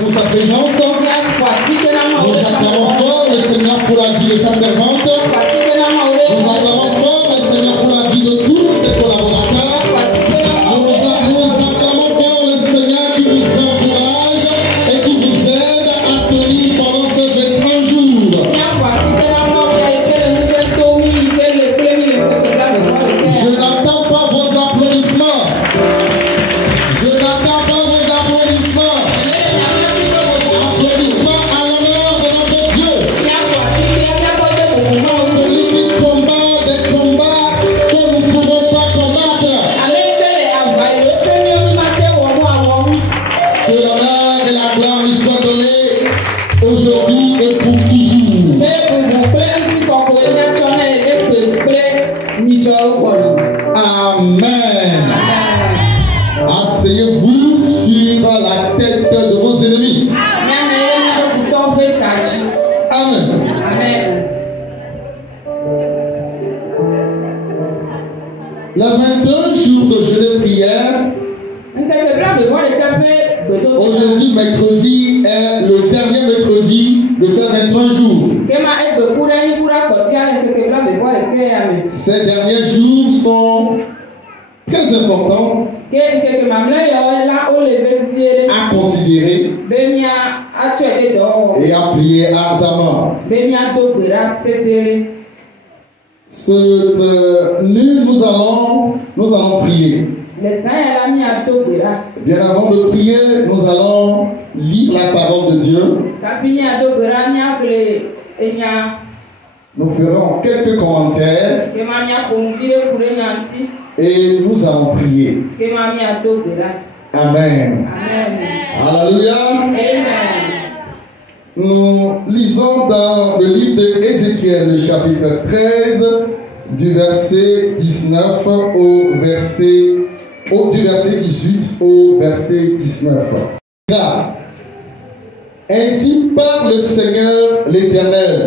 Pour sa présence, nous acclamons fort le Seigneur pour la vie de sa servante. Nous acclamons fort le Seigneur pour la vie de tous ses collaborateurs. Nous acclamons fort le Seigneur qui vous encourage et qui vous aide à tenir pendant ces 21 jours. Je n'attends pas vos applaudissements. Je n'attends pas vos applaudissements. Applaudissements à l'honneur de notre Dieu. Celui qui combat des combats que nous ne pouvons pas combattre. Que l'honneur et la gloire lui soient donnés aujourd'hui et pour toujours. Amen. Asseyez-vous sur la tête de vos ennemis. Amen. Le 21 jour de jeûne et prière, aujourd'hui mercredi est le dernier mercredi de ces 21 jours. Ces derniers jours sont très importants à considérer et à prier ardemment. Cette nuit, nous allons prier. Bien avant de prier, nous allons lire la parole de Dieu. Nous ferons quelques commentaires et nous allons prier. Amen. Alléluia. Nous lisons dans le livre d'Ézéchiel, le chapitre 13, du verset 19 du verset 18 au verset 19. Ainsi parle le Seigneur l'Éternel.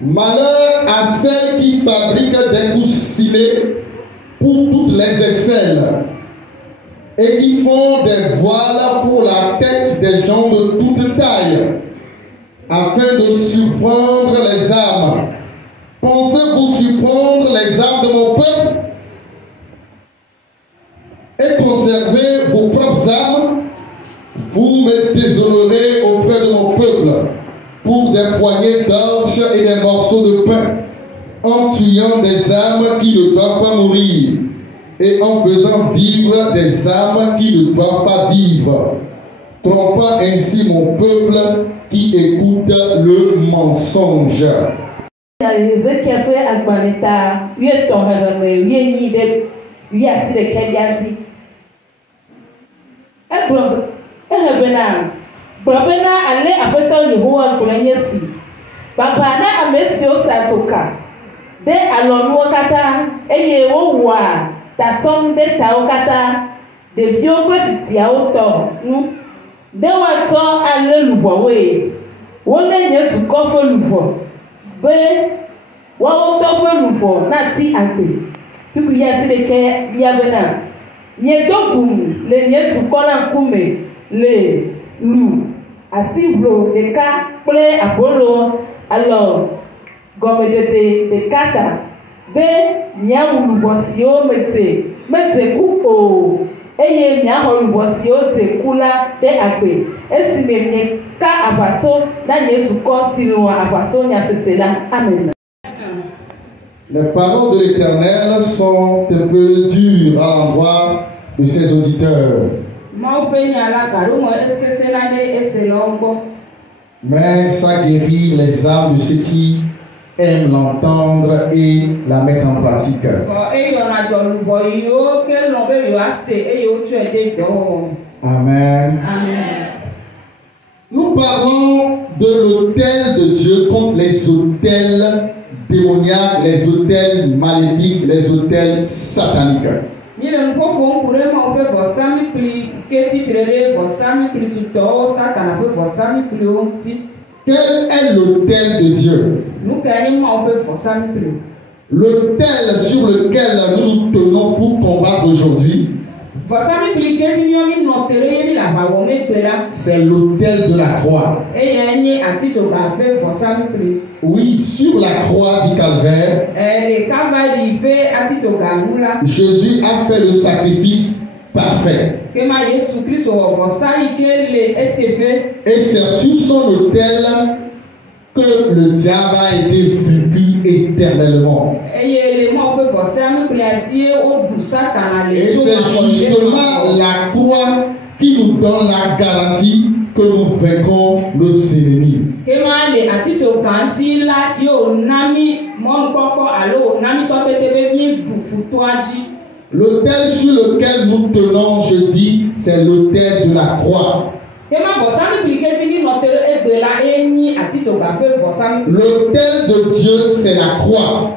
Malheur à celles qui fabriquent des coussinets pour toutes les aisselles et qui font des voiles pour la tête des gens de toute taille, afin de surprendre les âmes. Pensez-vous surprendre les âmes de mon peuple et conserver vos propres âmes? Vous me déshonorez auprès de mon peuple pour des poignées d'orge et des morceaux de pain, en tuant des âmes qui ne doivent pas mourir et en faisant vivre des âmes qui ne doivent pas vivre, trompant ainsi mon peuple qui écoute le mensonge. Brabena ale apeto Yehowa kulenyesi. Papa na amesi osatoka. De alonu kata eye wowa tatom de taokata de vio kwetiti auto nu. De wato ale lubowe. Wole nye tuko fo lubo. Be wa auto fo lubo na ti agbe. Piku ya sileke ya bena. Nye dogum le nye tuko na kume le lu. Asivlo de ka ple apolo alors gomedede de kata be nyamulubosio mete kupo eye nyamulubosio te kula de agbe esimemye ka abato na yetuko sinu abato nyasesela. Amen. Les paroles de l'Éternel sont un peu dures à l'endroit de ses auditeurs. Mais ça guérit les âmes de ceux qui aiment l'entendre et la mettre en pratique. Amen. Nous parlons de l'autel de Dieu contre les autels démoniaques, les autels maléfiques, les autels sataniques. Quel est l'autel de Dieu? L'autel sur lequel nous nous tenons pour combattre aujourd'hui C'est l'autel de la croix. Oui, sur la croix du Calvaire, Jésus a fait le sacrifice parfait. Et c'est sur son autel que le diable a été vaincu éternellement. Et c'est justement la croix qui nous donne la garantie que nous vaincrons nos ennemis. L'autel sur lequel nous tenons, je dis, c'est l'autel de la croix. L'autel de Dieu, c'est la croix.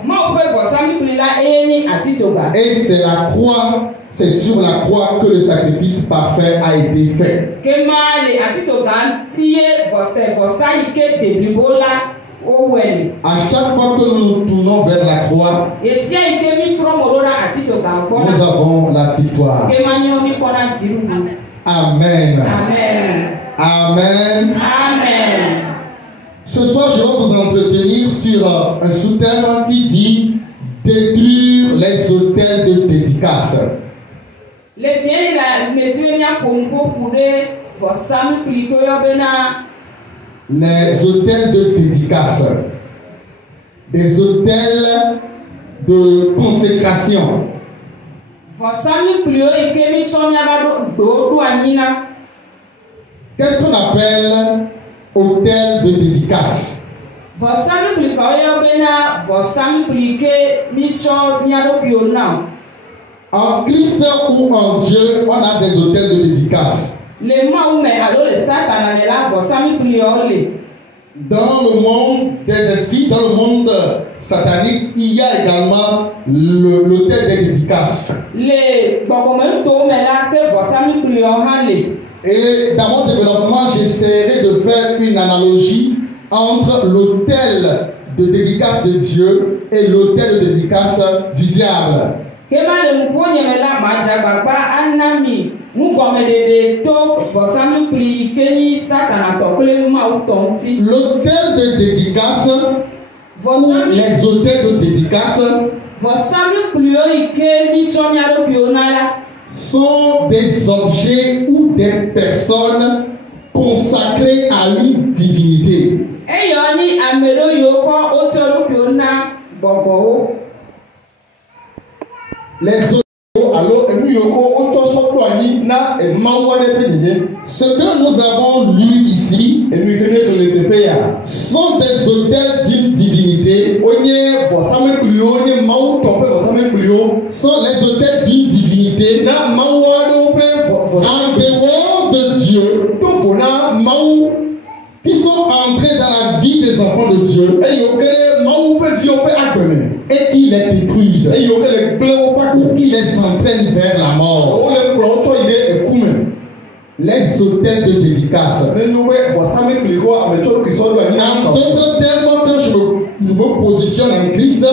Et c'est la croix, c'est sur la croix que le sacrifice parfait a été fait. À chaque fois que nous nous tournons vers la croix, nous avons la victoire. Amen. Amen. Amen. Amen. Ce soir, je vais vous entretenir sur un sous-thème qui dit détruire les autels de dédicace. Les autels de dédicace. Des autels de consécration. Qu'est-ce qu'on appelle autel de dédicace? En Christ ou en Dieu, on a des autels de dédicace. Dans le monde des esprits, dans le monde satanique, il y a également l'autel des dédicaces. Et dans mon développement, j'essaierai de faire une analogie entre l'autel de dédicace de Dieu et l'autel de dédicace du diable. L'autel de dédicace, les autels de dédicace sont des objets ou des personnes consacrées à une divinité. Les autres, ce que nous avons lu ici sont des autels d'une divinité. Sont les autels d'une divinité en dehors de Dieu, qui sont entrés dans la vie des enfants de Dieu et qui les détruisent ou qui les entraînent vers la mort. Les autels de dédicace. En d'autres termes, quand je me positionne en Christ,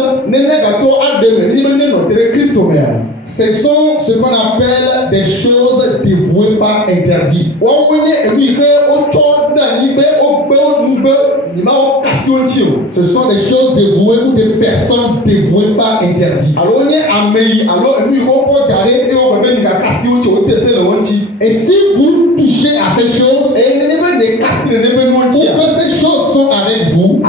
ce sont ce qu'on appelle des choses dévouées par interdit. Ce sont des choses dévouées ou des personnes dévouées par interdit. Et si vous touchez à ces choses, ou que ces choses sont avec vous,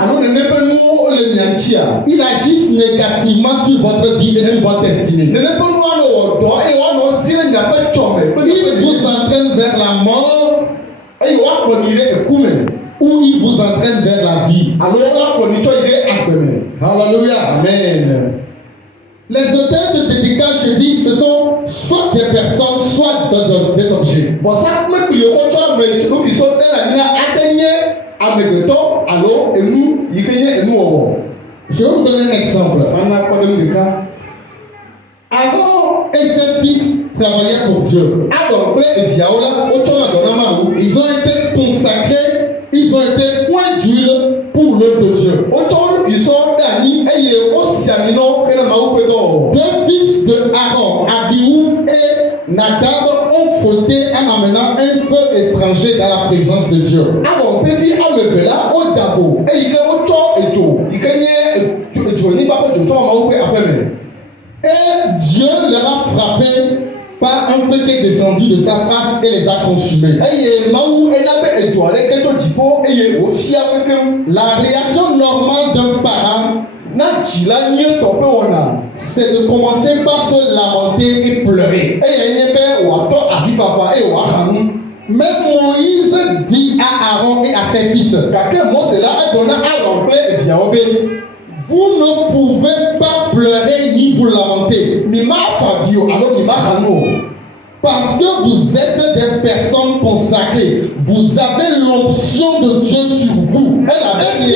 ils agissent négativement sur votre vie et sur votre destinée. Ils vous entraînent vers la mort ou ils vous entraînent vers la vie. Alléluia. Amen. Les autels de dédicace, je dis, ce sont soit des personnes, soit des objets. Je vais vous donner un exemple. Avant, et ses fils travaillaient pour Dieu. Ils ont été consacrés, ils ont été points d'huile pour l'œuvre de Dieu. Deux fils de Aaron, Abihu et Nadab, étranger dans la présence de Dieu. Et Dieu leur a frappé par un feu qui est descendu de sa face et les a consumés. La réaction normale d'un parent, c'est de commencer par se lamenter et pleurer. Même Moïse dit à Aaron et à ses fils, vous ne pouvez pas pleurer ni vous lamenter. Parce que vous êtes des personnes consacrées. Vous avez l'onction de Dieu sur vous. Et si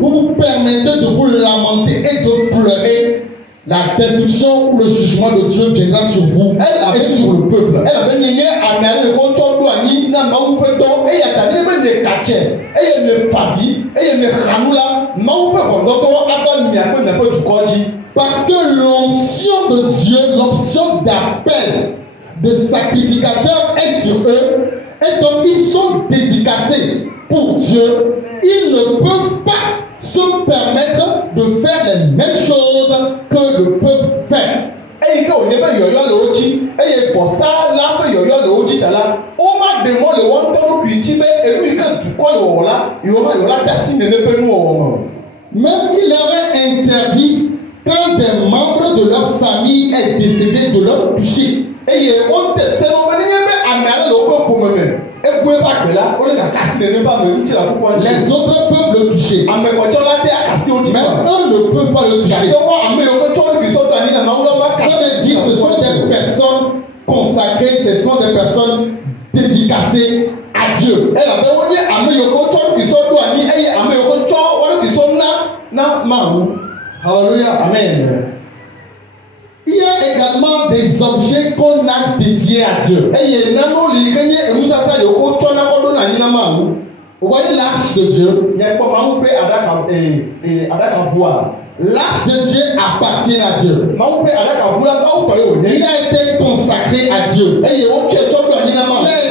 vous permettez de vous lamenter et de pleurer, la destruction ou le jugement de Dieu viendra sur vous et sur le peuple. Parce que l'onction de Dieu, l'onction d'appel de sacrificateur est sur eux, et donc ils sont dédicacés pour Dieu. Ils ne peuvent pas se permettre de faire les mêmes choses que le peuple fait. Même il leur est interdit, quand des membres de leur famille est décédé, de leur toucher. Les autres peuvent le toucher. Mais eux ne peuvent pas le toucher. Ça veut dire que ce sont des personnes consacrées, ce sont des personnes dédicacées à Dieu. Alléluia. Amen. Il y a également des objets qu'on a dédiés à Dieu. Vous voyez l'arche de Dieu. L'arche de Dieu appartient à Dieu. Il a été consacré à Dieu. Il a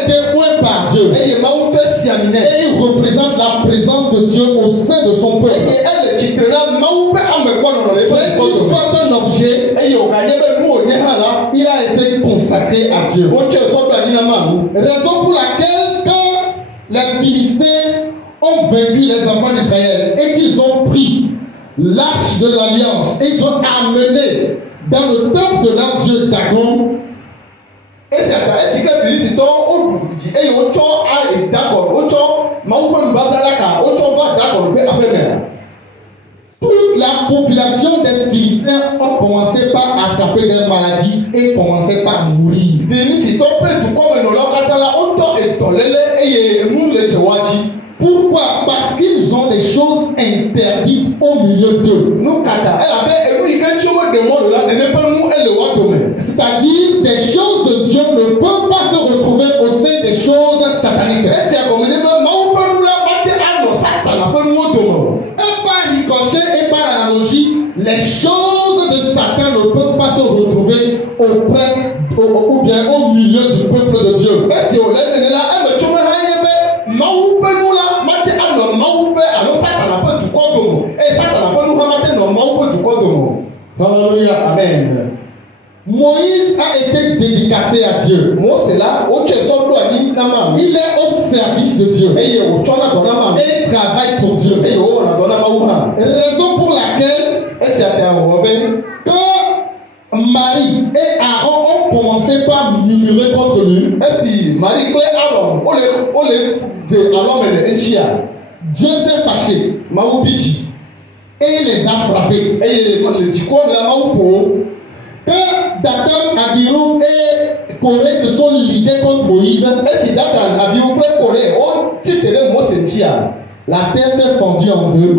été oint par Dieu. Et il représente la présence de Dieu au sein de son peuple. Qu'il soit un objet, il a été consacré à Dieu. Raison pour laquelle quand les Philistins ont vaincu les enfants d'Israël et qu'ils ont pris l'arche de l'alliance et ils ont amené dans le temple de leur Dieu Dagon, toute la population des Philistins ont commencé par attraper des maladies et commencé par mourir. Pourquoi? Parce qu'ils ont des choses interdites au milieu d'eux. C'est-à-dire des choses de Dieu ne peuvent pas se retrouver au sein des choses sataniques. Et par ricochet et par analogie, les choses de Satan ne peuvent pas se retrouver auprès ou bien au milieu du peuple de Dieu. Alléluia. Amen. Moïse a été dédicacé à Dieu. Il est au service de Dieu. Et il travaille pour Dieu. Raison pour laquelle quand Marie et Aaron ont commencé par murmurer contre lui, Dieu s'est fâché et il les a frappés. Quand Dathan, Abiram et Corée se sont ligués contre Moïse, la terre s'est fendue en deux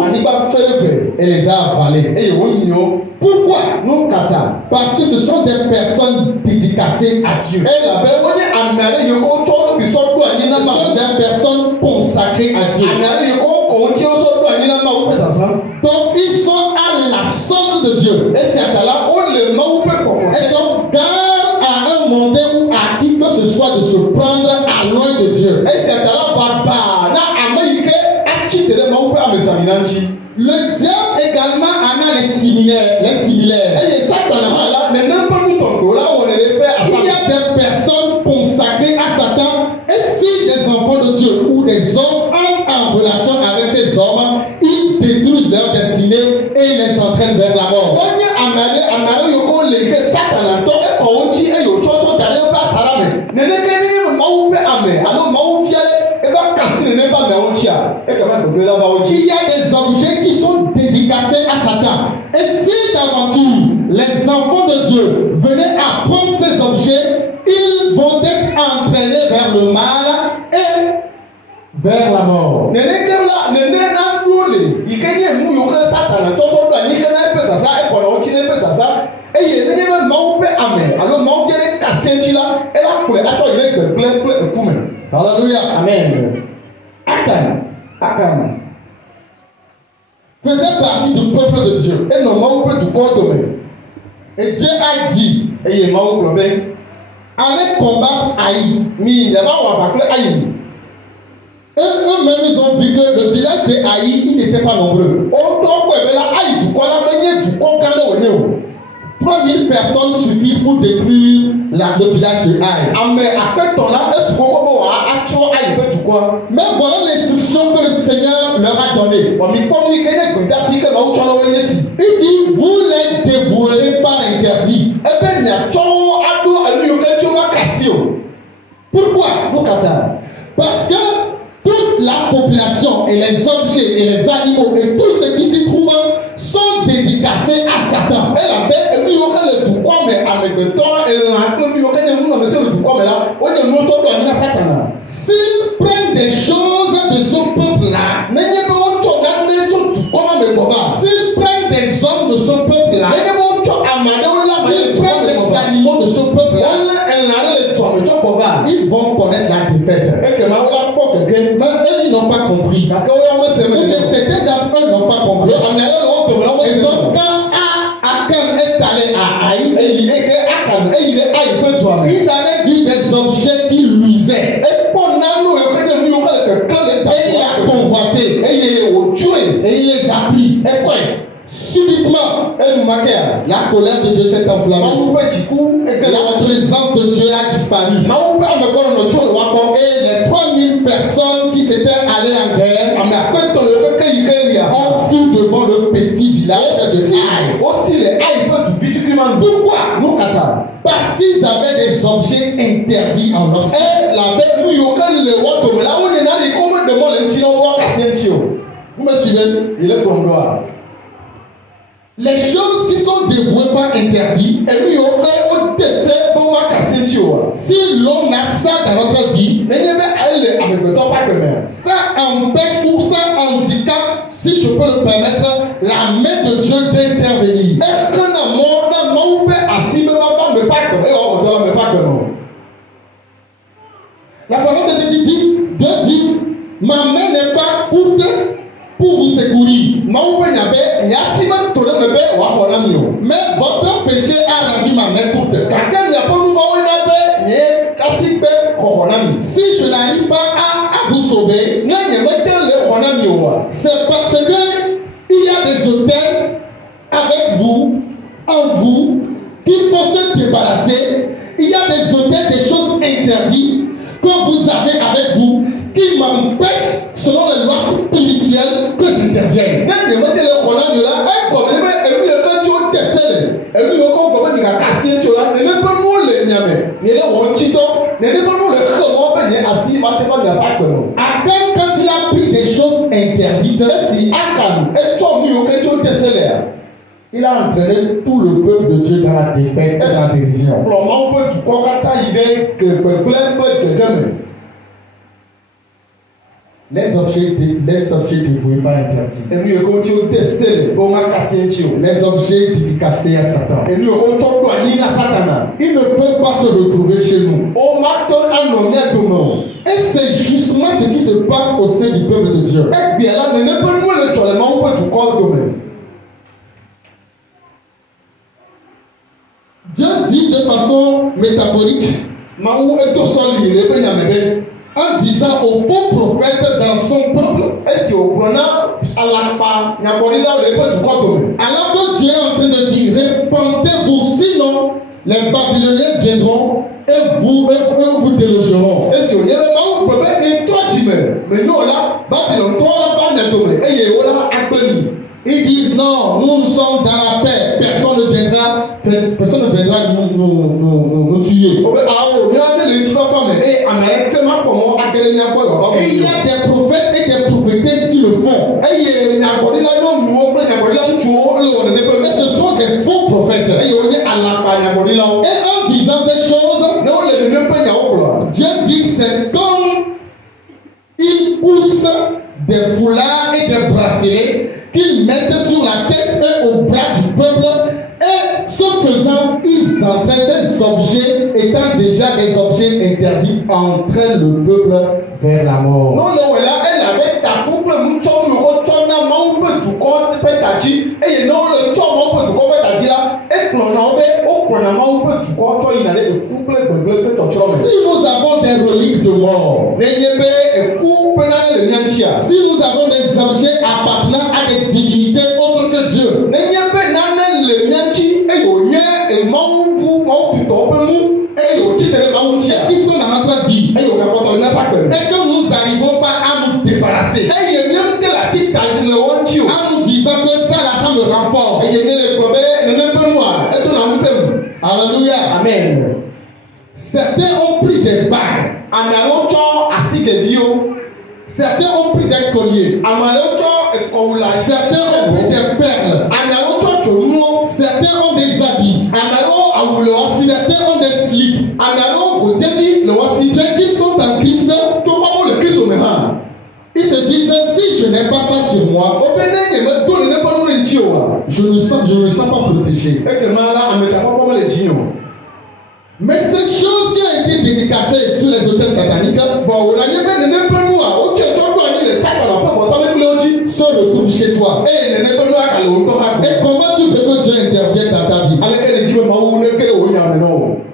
et les a avalés. Pourquoi? Parce que ce sont des personnes dédicacées à Dieu. Ce sont des personnes consacrées à Dieu. Donc ils sont à la solde de Dieu. Et donc garde à un moment ou à qui que ce soit de se prendre Le diable également en a les similaires. Il y a des personnes consacrées à Satan. Et si des enfants de Dieu ou des hommes entrent en relation avec ces hommes, ils détruisent leur destinée et ils les entraînent vers la mort. Il y a des objets qui sont dédicacés à Satan. Et si d'aventure les enfants de Dieu venaient à prendre ces objets, ils vont être entraînés vers le mal et vers la mort. Alléluia. Amen. Akan faisait partie du peuple de Dieu. Et Dieu a dit, allez combattre Haï. Eux-mêmes, ils ont vu que le village de Haï, il n'était pas nombreux. 3000 personnes suffisent pour détruire le village de Haï. Mais voilà l'instruction que le Seigneur leur a donnée. Il dit, vous les dévouerez par interdit. Pourquoi? Parce que toute la population et les objets et les animaux et tout ce qui s'y trouve sont dédicacés à Satan. S'ils prennent des choses de ce peuple-là, s'ils prennent des hommes de ce peuple-là, s'ils prennent les animaux de ce peuple-là, ils vont connaître la défaite. Mais eux, ils n'ont pas compris. Certains d'entre eux n'ont pas compris. Et donc, quand Akan est allé à Haï, il avait vu des objets qui luisaient. Et il a convoité. Et il les a pris. Subitement, la colère de Dieu s'est enflammée. La présence de Dieu a disparu. Et les 3000 personnes qui s'étaient allées en guerre ont fui devant le petit village de Haï. Pourquoi? Parce qu'ils avaient des objets interdits en leur sein. Vous me suivez? Les choses qui sont dévouées par interdit, si l'homme a ça dans notre vie, ça empêche ou ça handicape, si je peux le permettre, la main de Dieu d'intervenir. La parole de Dieu dit, ma main n'est pas courte pour vous secourir. Mais votre péché a rendu ma main courte. Si je n'arrive pas à vous sauver, c'est parce que il y a des hôtels avec vous, en vous, qu'il faut se débarrasser. Il y a des hôtels, des choses interdites que vous avez avec vous qui m'empêchent, selon les lois spirituelles, que j'intervienne. Akan, quand il a pris des choses interdites, il a entraîné tout le peuple de Dieu dans la défaite et dans la dérision. Les objets dévoués pas interdits. Les objets dédicacés à Satan. Ils ne peuvent pas se retrouver chez nous. Et c'est justement ce qui se passe au sein du peuple de Dieu. Dieu dit de façon métaphorique, en disant aux faux prophètes dans son peuple. Alors que Dieu est en train de dire, répandez-vous, sinon les Babyloniens viendront et vous délogeront. Ils disent non, nous sommes dans la paix, personne ne viendra nous tuer. Et il y a des prophètes et des prophétesses qui le font. Et ce sont des faux prophètes. Et en disant ces choses, Dieu dit c'est comme ils poussent des foulards et des bracelets qu'ils mettent sur la tête et au bras du peuple, et ce faisant, ils entraînent ces objets, étant déjà des objets interdits, entraînent le peuple vers la mort. Si nous avons des reliques de mort, si nous avons des objets appartenant à des divinités autres que Dieu, qui sont dans notre vie, et que nous n'arrivons pas à nous débarrasser, en nous disant que ça me rend fort. Alléluia. Amen. Certains ont pris des bagues. Certains ont pris des colliers. Certains ont pris des perles. Certains ont des habits. Certains ont des slips. Ceux qui sont en Christ, ils se disent si je n'ai pas ça sur moi, je ne me sens pas protégé. Mais ces choses qui ont été dédicacées sur les autels sataniques se retrouvent chez toi. Et comment tu veux que Dieu intervienne dans ta vie?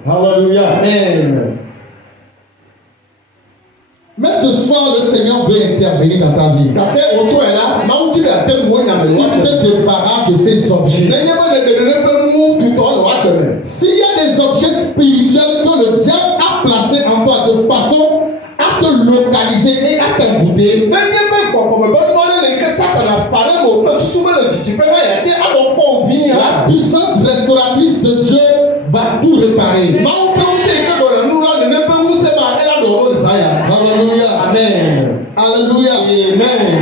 Alléluia. Amen. Mais ce soir, le Seigneur veut intervenir dans ta vie. Si tu te débarrasses de ces objets, s'il y a des objets spirituels que le diable a placés en toi de façon à te localiser et à t'envoûter, la puissance restauratrice de Dieu va tout réparer. Alléluia. Amen. Alléluia. Amen.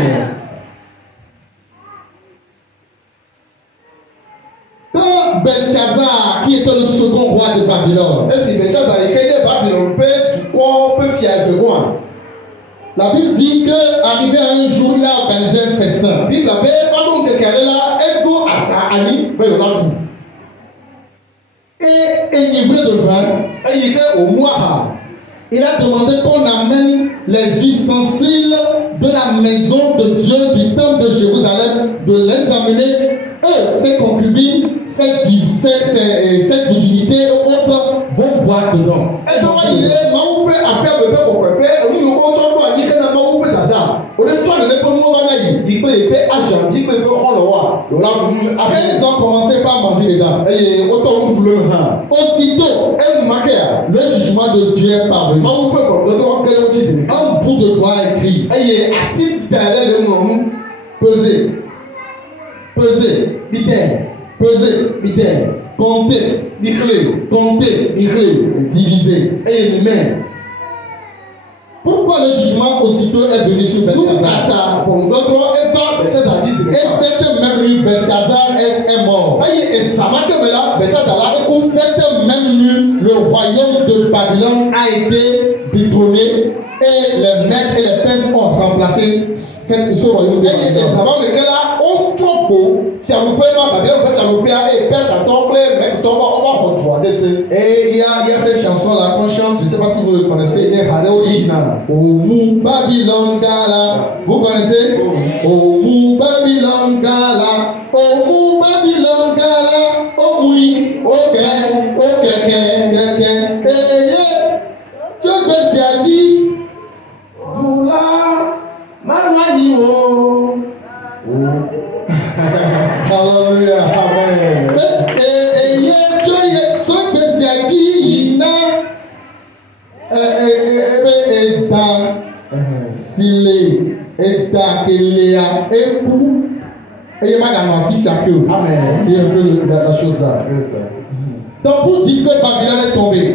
Quand Belchazar, qui était le second roi de Babylone, la Bible dit qu'arrivé à un jour, il a organisé un festin. Et enivré de vin, il a demandé qu'on amène les ustensiles de la maison de Dieu du temple de Jérusalem, de les amener, eux, ses concubines, ces divinités autres vont boire dedans. Et ils ont commencé par manger dedans. Aussitôt, le jugement de Dieu est parvenu. Un bout de doigt écrit. Pesez. Pesez. Pesez. Comptez. Comptez. Divisez. Pourquoi le jugement aussitôt est venu sur Belchazar? Et cette même nuit, Belchazar est mort. Cette même nuit, le royaume de Babylone a été détrôné et les Mèdes et les Perses ont remplacé ce royaume de Babylone. Et il y a cette chanson là qu'on chante, je ne sais pas si vous le connaissez, Omu Babylone Gala, vous connaissez? Omu Babylone Gala, Omu Babylone Gala, Omui, ok, Dieu me s'est dit, Hallelujah. Amen. Et il y a ce spécialité et dans Silé et dans Kéléa et pour et madame fils à que amen. Il y a un peu la chose là. Donc pour dire que Babylone est tombée,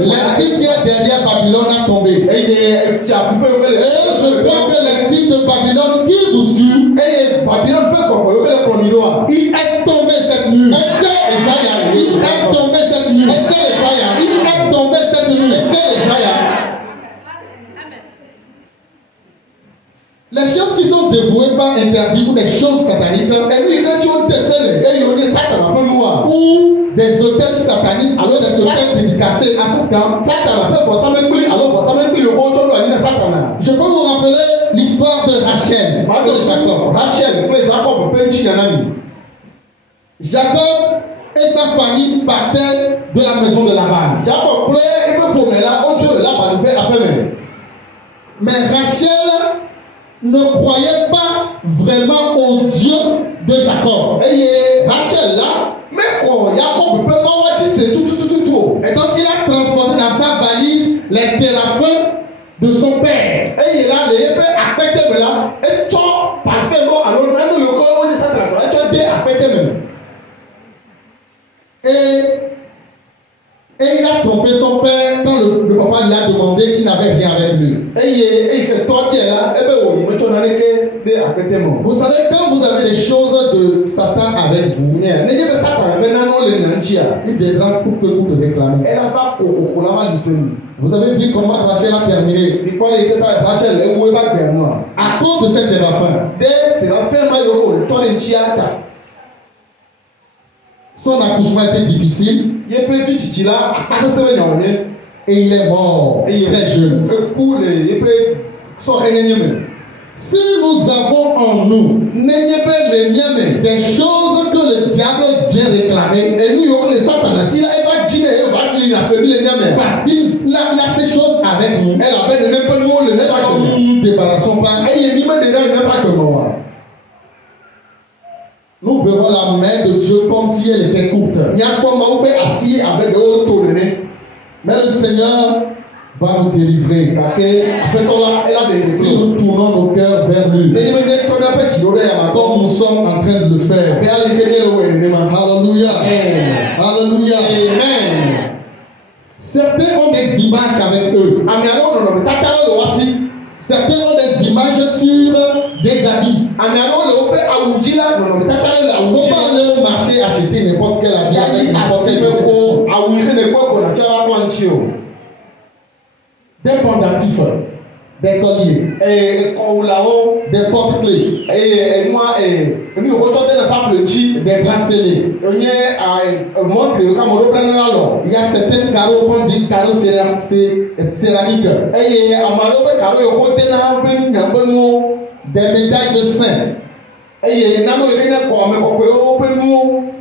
l'estime qui est derrière Babylone a tombé. Et je crois que l'estime de Babylone qui vous suit, il est tombé cette nuit. Il est tombé cette nuit. Il est tombé cette nuit. Les choses qui sont dévouées par interdit ou des choses sataniques, ou des hôtels sataniques, alors des hôtels dédicacés à ce temps, je peux vous rappeler l'histoire de Rachel et de Jacob. Jacob et sa famille partaient de la maison de Laban. Mais Rachel ne croyait pas vraiment au Dieu de Jacob. Et Rachel là, mais Jacob peut pas voir tout. Et donc il a transporté dans sa valise les téraphins de son père. Et il a les épées à péter là. Et tout parfait à l'autre. Et il a trompé son père quand le papa lui a demandé qu'il n'avait rien avec lui. Vous savez, quand vous avez les choses de Satan avec vous, il viendra pour que vous le réclamez. Vous avez vu comment Rachel a terminé. À cause de cette téraphins. Son accouchement était difficile. Et il est mort très jeune. Si nous avons en nous des choses que le diable vient réclamer, parce qu'il a ces choses avec nous, nous ne débarrassons pas. Nous verrons la main de Dieu comme si elle était courte. Mais le Seigneur va nous délivrer. Si nous tournons nos cœurs vers lui, comme nous sommes en train de le faire. Alléluia. Alléluia. Amen. Certains ont des images avec eux. Certains ont des images sur des habits. On peut aller au marché acheter n'importe quel habit avec n'importe quel des pendentifs, des colliers, des porte-clés, des bracelets. Il y a certains carreaux qu'on dit carreaux céramiques. Des médailles de saints.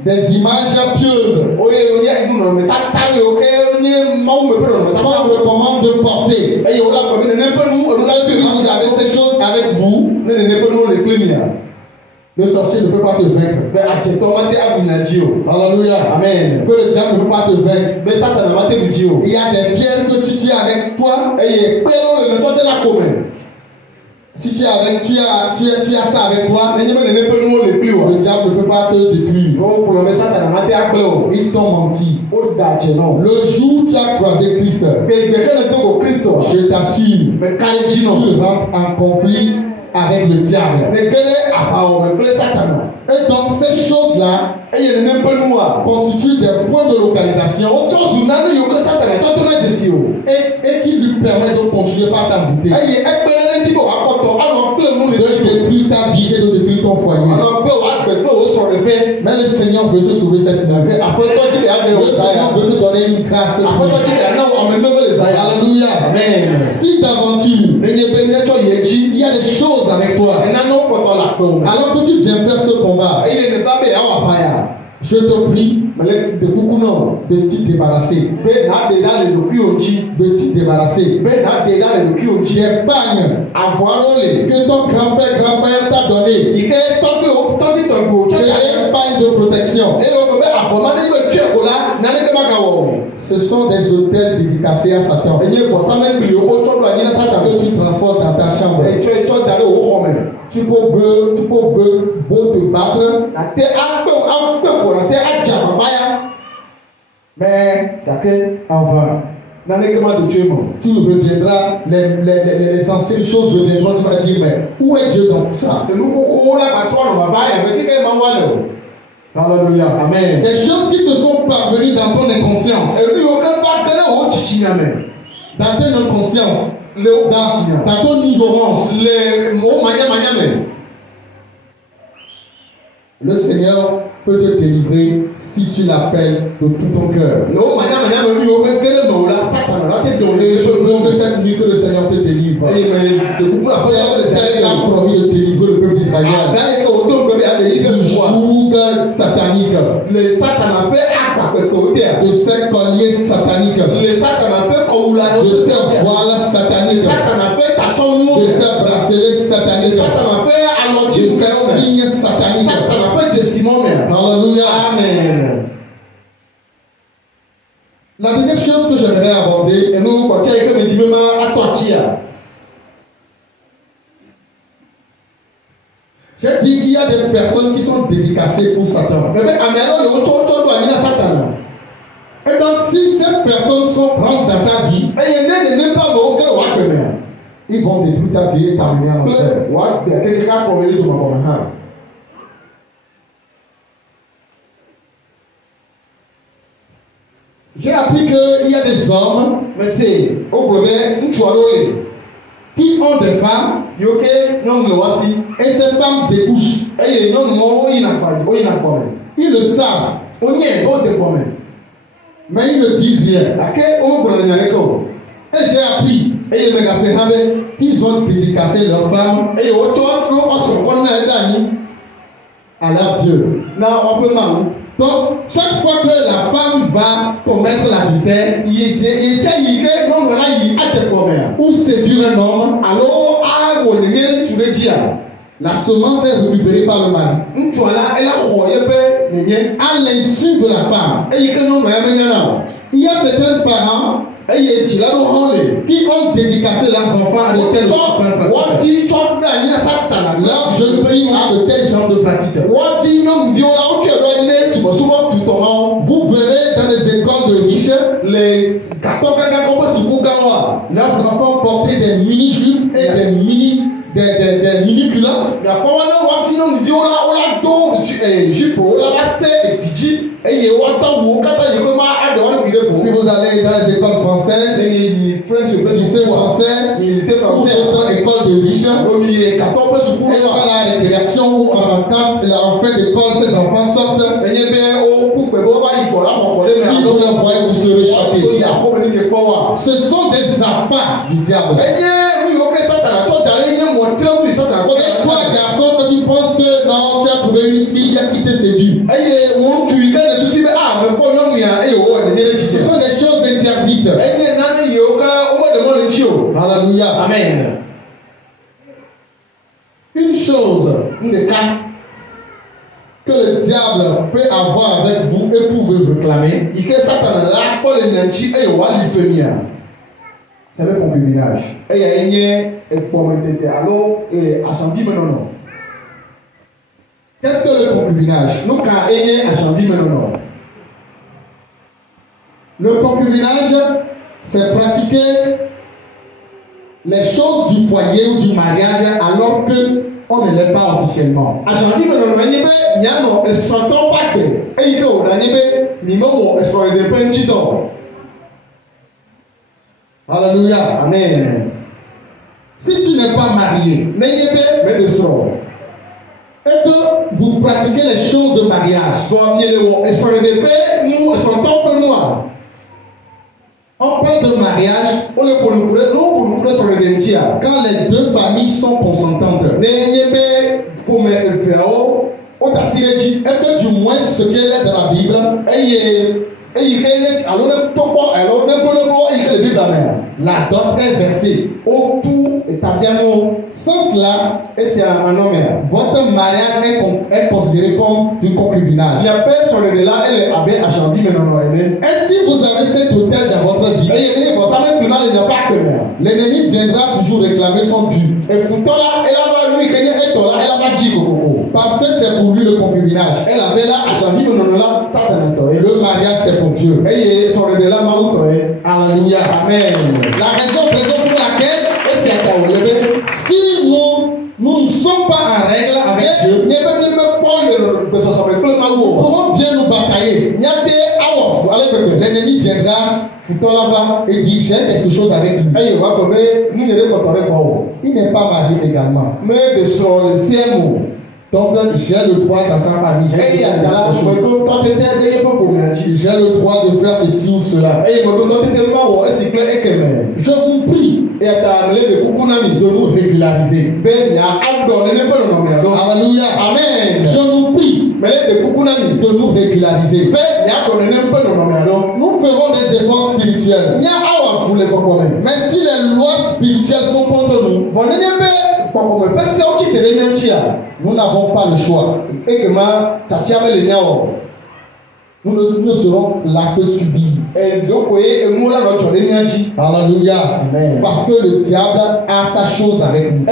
Des images pieuses. On recommande de porter. Si vous avez ces choses avec vous, le sorcier ne peut pas te vaincre. Alléluia. Amen. Que le diable ne peut pas te vaincre. Il y a des pierres que tu tiens avec toi. Si tu as ça avec toi, le diable ne peut pas te détruire. Ils t'ont menti. Le jour où tu as croisé Christ, je t'assure, tu rentres en conflit avec le diable. Et donc ces choses-là constituent des points de localisation et qui lui permettent de continuer par t'envoûter, de détruire ta vie et de détruire ton foyer. Mais le Seigneur veut te sauver cette nuit. Le Seigneur veut te donner une grâce. Alléluia. Si d'aventure il y a des choses avec toi, alors que tu viens faire ce combat, Je te prie de t'y débarrasser. De t'y débarrasser. D'épargne que ton grand-père t'a donné. Épargne de protection. Ce sont des hôtels dédicacés à Satan. Que tu transportes dans ta chambre. Tu peux te battre. Mais en vain. Tu reviendras, les anciennes choses reviendront, tu vas dire, mais où est Dieu dans tout ça? Alléluia. Amen. Des choses qui te sont parvenues dans ton inconscience. Dans ton inconscience. Dans ton ignorance. Le Seigneur peut te délivrer si tu l'appelles de tout ton cœur. Et je veux que cette nuit que le Seigneur te délivre. Il a promis de délivrer le peuple d'Israël. Du joug satanique. De ces colliers sataniques. De ces voiles sataniques. De ces bracelets sataniques. De ces signes sataniques. Alléluia. Amen. La dernière chose que j'aimerais aborder, j'ai dit qu'il y a des personnes qui sont dédicacées pour Satan. Et donc, si ces personnes rentrent dans ta vie, ils vont détruire ta vie et t'amener en enfer. J'ai appris qu'il y a des hommes qui ont des femmes et ces femmes débouchent. Ils le savent. Mais ils ne disent rien. Et j'ai appris qu'ils ont dédicacé leur femme à leur Dieu. Donc, chaque fois que la femme va commettre l'adultère ou séduire un homme, la semence est récupérée par le mari. À l'insu de la femme. Il y a certains parents qui ont dédicacé leurs enfants à de telles pratiques. Leur jeune fille a de tels genres de pratiques. Vous verrez dans les écoles de riches, leurs enfants portaient des mini-jupes et des mini-culottes. Si vous allez dans les écoles françaises, lycée français, ou d'autres écoles de riches, et dans la récréation ou en fin d'école, ces enfants sortent. Si vous le voyez, vous serez choqués. Ce sont des appâts du diable. Et toi, garçon, tu penses que non, tu as trouvé une fille qui te séduit. Ce sont des choses interdites. Alléluia. Amen. Une chose, que le diable peut avoir avec vous et pour vous réclamer, c'est le concubinage. Qu'est-ce que le concubinage? Le concubinage, c'est pratiquer les choses du foyer ou du mariage alors que on ne l'est pas officiellement. Alléluia. Amen. Si tu n'es pas marié et que vous pratiquez les choses de mariage, on parle de mariage quand les deux familles sont consentantes. est que du moins ce qui est dans la Bible, la dot est versée. Sans cela, votre mariage est considéré comme du concubinage. Et si vous avez cet hôtel dans votre vie, l'ennemi viendra toujours réclamer son dû. Parce que c'est pour lui le concubinage. Le mariage c'est pour Dieu. Alléluia. Amen. La raison pour laquelle si nous ne sommes pas en règle avec Dieu, nous pourrons bien nous batailler. L'ennemi viendra et dit j'ai quelque chose avec lui. Il n'est pas marié également. Donc j'ai le droit dans sa famille. J'ai le droit de faire ceci ou cela. Je vous prie de nous régulariser. Alléluia. Amen. Je vous prie de nous régulariser. Nous ferons des efforts spirituels. Mais si les lois spirituelles sont contre nous, nous n'avons pas le choix. Nous ne serons là que subis. Alléluia. Parce que le diable a sa chose avec nous.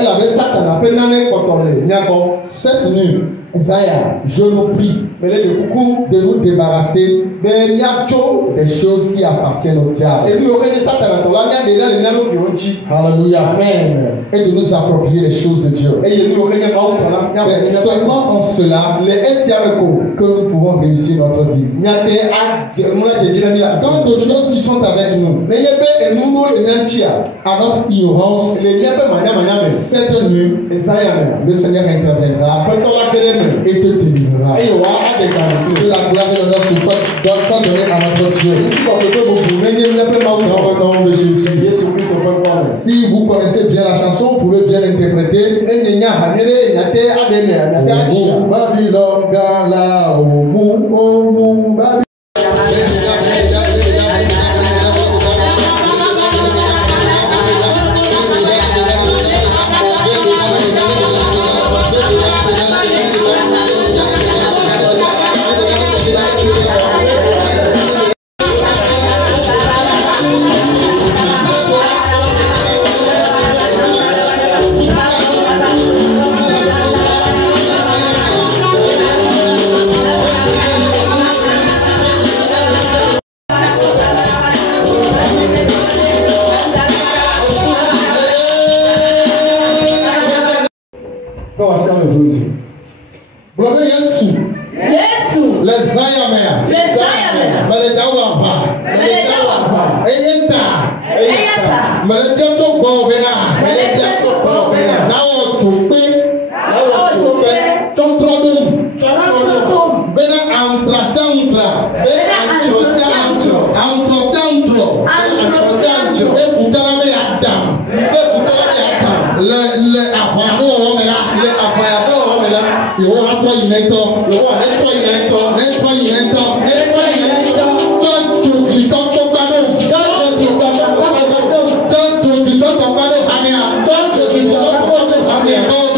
Cette nuit, je nous prie de nous débarrasser des choses qui appartiennent au diable. Alléluia. Et de nous approprier les choses de Dieu. C'est seulement en cela que nous pouvons réussir notre vie. Dans d'autres choses qui sont avec nous, à notre ignorance, cette nuit, le Seigneur interviendra et te délivrera. Que la gloire et l'honneur soient donnés à notre Dieu. Dans le nom de Jésus. Si vous connaissez bien la chanson, vous pouvez bien l'interpréter. Babylone, Gala, Babylone. Yeah.